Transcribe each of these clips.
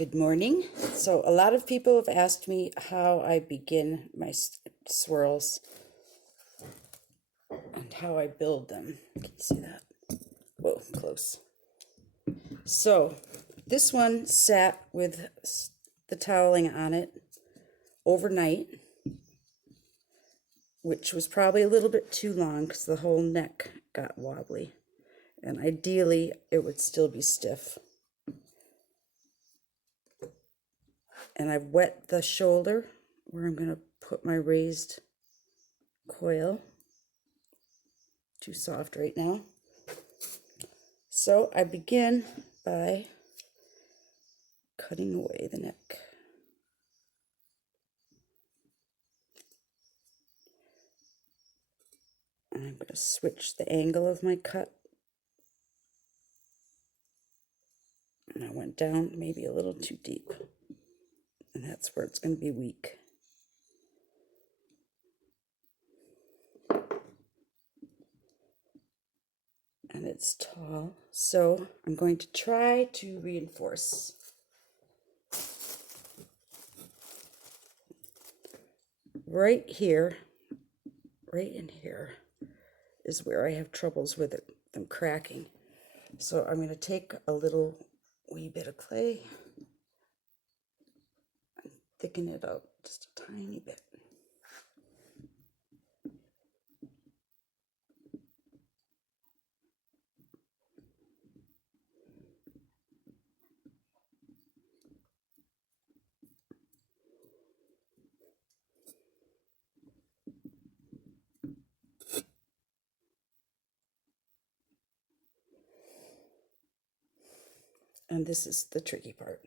Good morning. So a lot of people have asked me how I begin my swirls and how I build them. Can you see that? Whoa, close. So this one sat with the toweling on it overnight, which was probably a little bit too long because the whole neck got wobbly. And ideally, it would still be stiff. And I've wet the shoulder where I'm going to put my raised coil. Too soft right now. So I begin by cutting away the neck. And I'm going to switch the angle of my cut. And I went down maybe a little too deep. And that's where it's going to be weak. And it's tall, so I'm going to try to reinforce. Right here, right in here, is where I have troubles with them cracking. So I'm going to take a little wee bit of clay and thicken it up just a tiny bit. And this is the tricky part.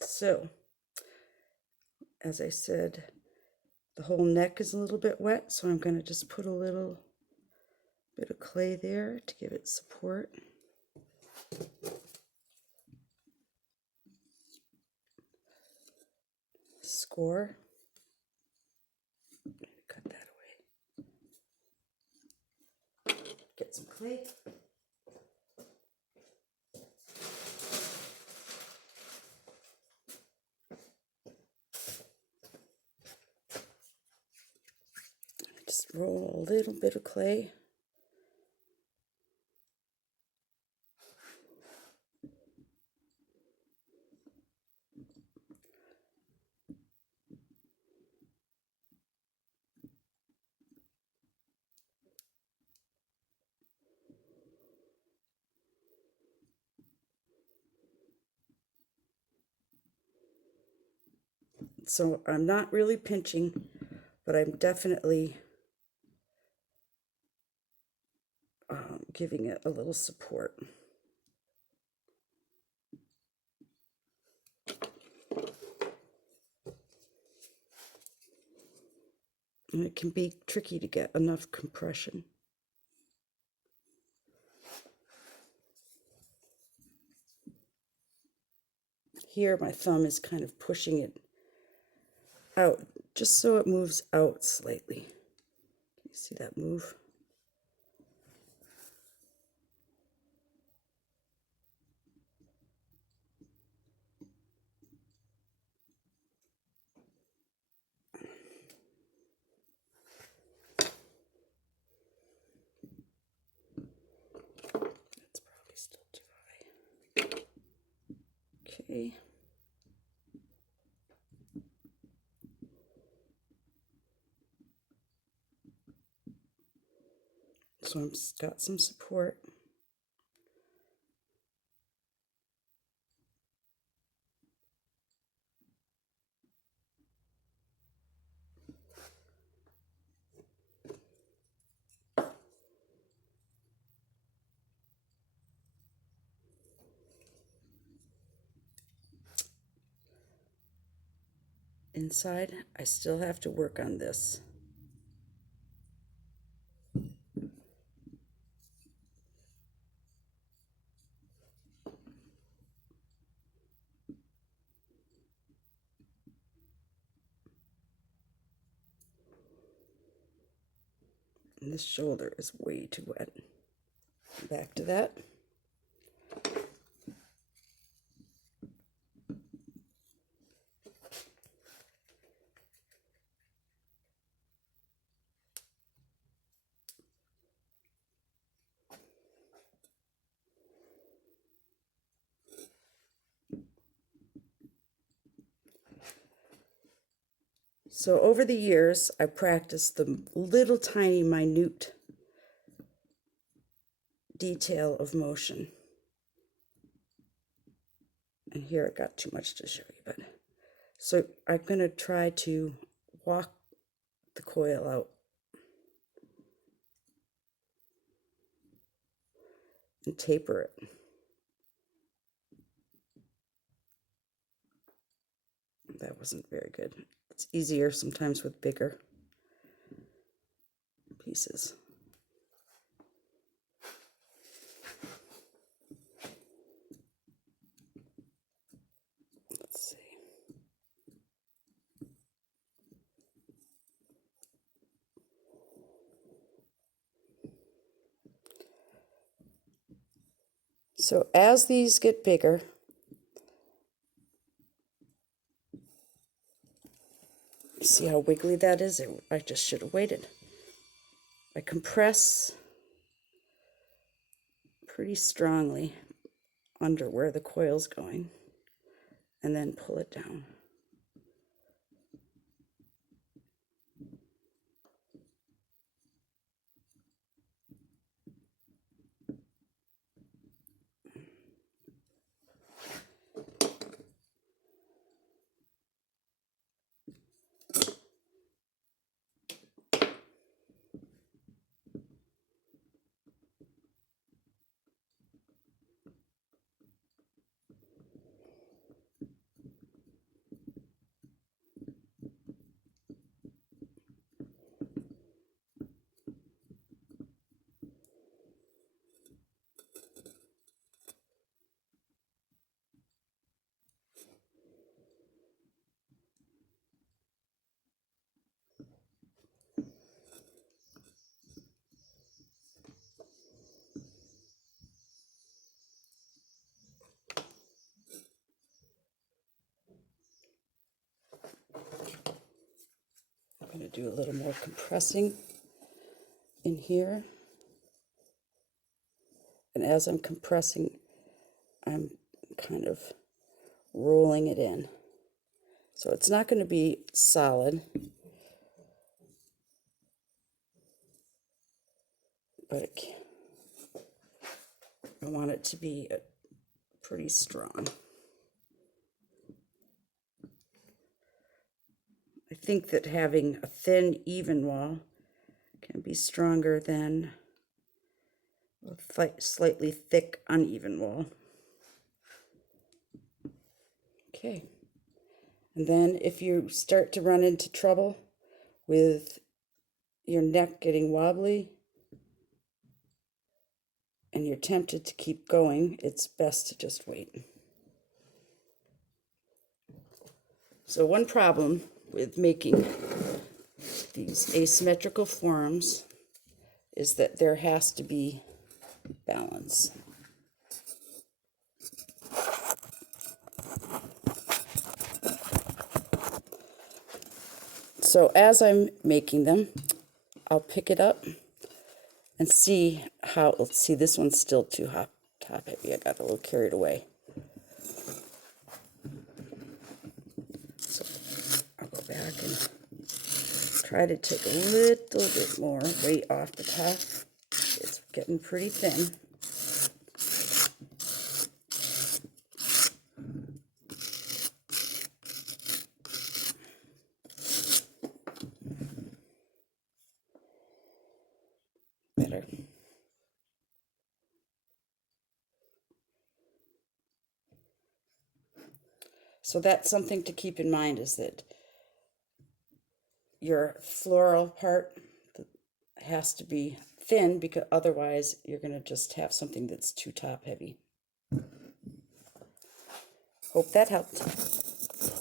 So, as I said, the whole neck is a little bit wet, so I'm going to just put a little bit of clay there to give it support. Score. Cut that away. Get some clay. Just roll a little bit of clay. So I'm not really pinching, but I'm definitely giving it a little support. And it can be tricky to get enough compression. Here my thumb is kind of pushing it out, just so it moves out slightly. Can you see that move? That's probably still too high. Okay. So I've got some support. Inside, I still have to work on this. And this shoulder is way too wet. Back to that. So over the years, I practiced the little tiny minute detail of motion. And here it got too much to show you, but so I'm going to try to walk the coil out and taper it. That wasn't very good. It's easier sometimes with bigger pieces. Let's see. So as these get bigger, see how wiggly that is? I just should have waited. I compress pretty strongly under where the coil's going and then pull it down. I'm going to do a little more compressing in here. And as I'm compressing, I'm kind of rolling it in. So it's not going to be solid, but I want it to be pretty strong. I think that having a thin, even wall can be stronger than a slightly thick, uneven wall. Okay. And then if you start to run into trouble with your neck getting wobbly and you're tempted to keep going, it's best to just wait. So one problem with making these asymmetrical forms is that there has to be balance. So as I'm making them, I'll pick it up and see how, let's see, this one's still too top heavy. I got a little carried away. So I'll go back and try to take a little bit more weight off the top. It's getting pretty thin. Better. So that's something to keep in mind, is that your floral part has to be thin, because otherwise you're going to just have something that's too top heavy. Hope that helped.